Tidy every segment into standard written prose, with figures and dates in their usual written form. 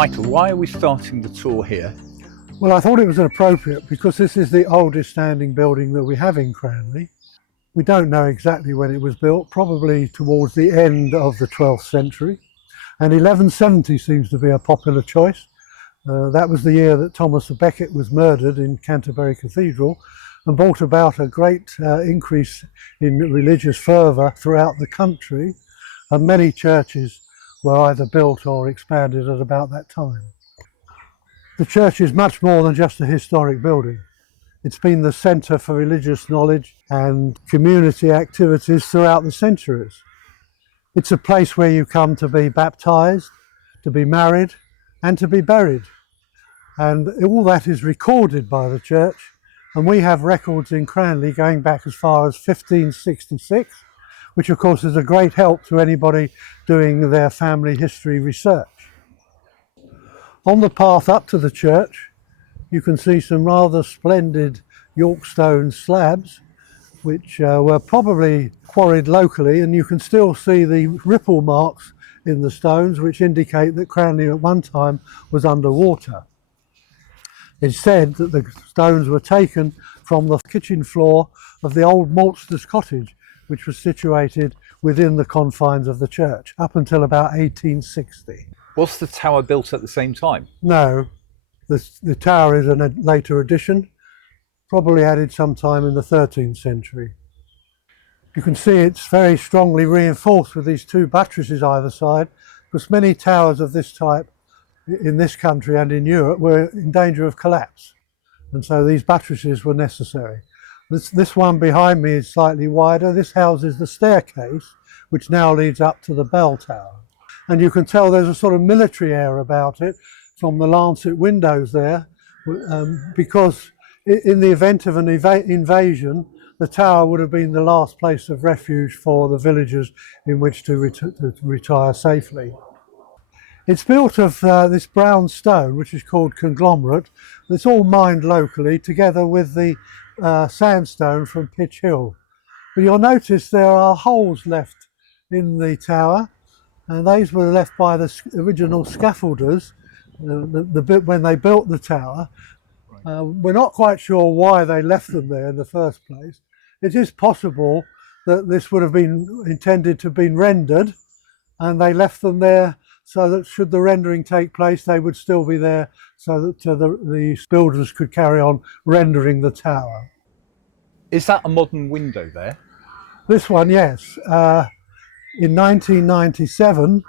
Michael, why are we starting the tour here? Well, I thought it was appropriate because this is the oldest standing building that we have in Cranleigh. We don't know exactly when it was built, probably towards the end of the 12th century. And 1170 seems to be a popular choice. That was the year that Thomas à Becket was murdered in Canterbury Cathedral and brought about a great increase in religious fervour throughout the country. And many churches were either built or expanded at about that time. The church is much more than just a historic building. It's been the centre for religious knowledge and community activities throughout the centuries. It's a place where you come to be baptised, to be married and to be buried. And all that is recorded by the church, and we have records in Cranleigh going back as far as 1566, which of course is a great help to anybody doing their family history research. On the path up to the church, you can see some rather splendid York stone slabs, which were probably quarried locally, and you can still see the ripple marks in the stones, which indicate that Cranleigh at one time was underwater. It's said that the stones were taken from the kitchen floor of the old maltster's cottage, which was situated within the confines of the church up until about 1860. Was the tower built at the same time? No, the tower is a later addition, probably added sometime in the 13th century. You can see it's very strongly reinforced with these two buttresses either side, because many towers of this type in this country and in Europe were in danger of collapse, and so these buttresses were necessary. This one behind me is slightly wider. This houses the staircase, which now leads up to the bell tower. And you can tell there's a sort of military air about it from the lancet windows there, because in the event of an invasion, the tower would have been the last place of refuge for the villagers in which to retire safely. It's built of this brown stone, which is called conglomerate. It's all mined locally together with the sandstone from Pitch Hill. But you'll notice there are holes left in the tower, and these were left by the original scaffolders when they built the tower. We're not quite sure why they left them there in the first place. It is possible that this would have been intended to have been rendered, and they left them there so that should the rendering take place, they would still be there so that the builders could carry on rendering the tower. Is that a modern window there? This one, yes. In 1997,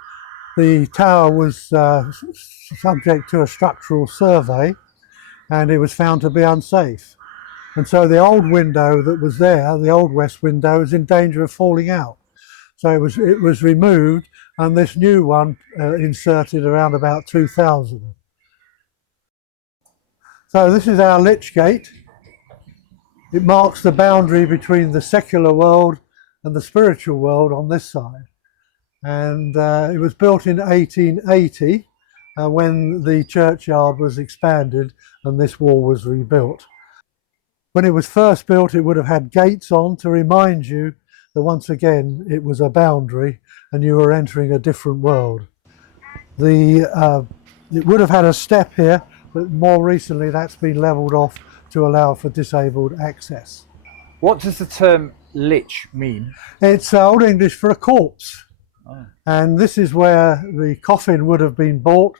the tower was subject to a structural survey, and it was found to be unsafe. And so the old window that was there, the old west window, is in danger of falling out. So it was removed, and this new one inserted around about 2000. So this is our lich gate. It marks the boundary between the secular world and the spiritual world on this side. And it was built in 1880 when the churchyard was expanded and this wall was rebuilt. When it was first built, it would have had gates on to remind you that once again it was a boundary and you were entering a different world. It would have had a step here, but more recently that's been levelled off to allow for disabled access. What does the term lich mean? It's Old English for a corpse. Oh. And this is where the coffin would have been bought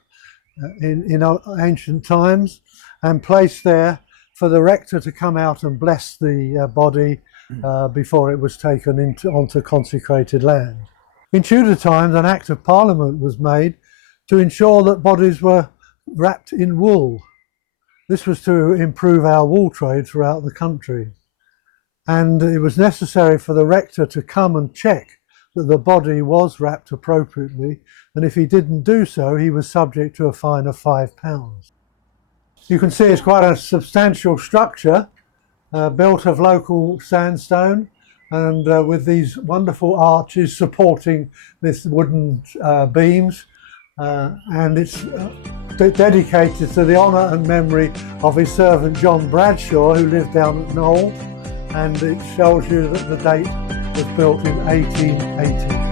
in ancient times and placed there for the rector to come out and bless the body before it was taken onto consecrated land. In Tudor times, an Act of Parliament was made to ensure that bodies were wrapped in wool. This was to improve our wool trade throughout the country. And it was necessary for the rector to come and check that the body was wrapped appropriately, and if he didn't do so, he was subject to a fine of £5. You can see it's quite a substantial structure built of local sandstone, and with these wonderful arches supporting this wooden beams, and it's dedicated to the honour and memory of his servant John Bradshaw, who lived down at Knoll, and it shows you that the date was built in 1880.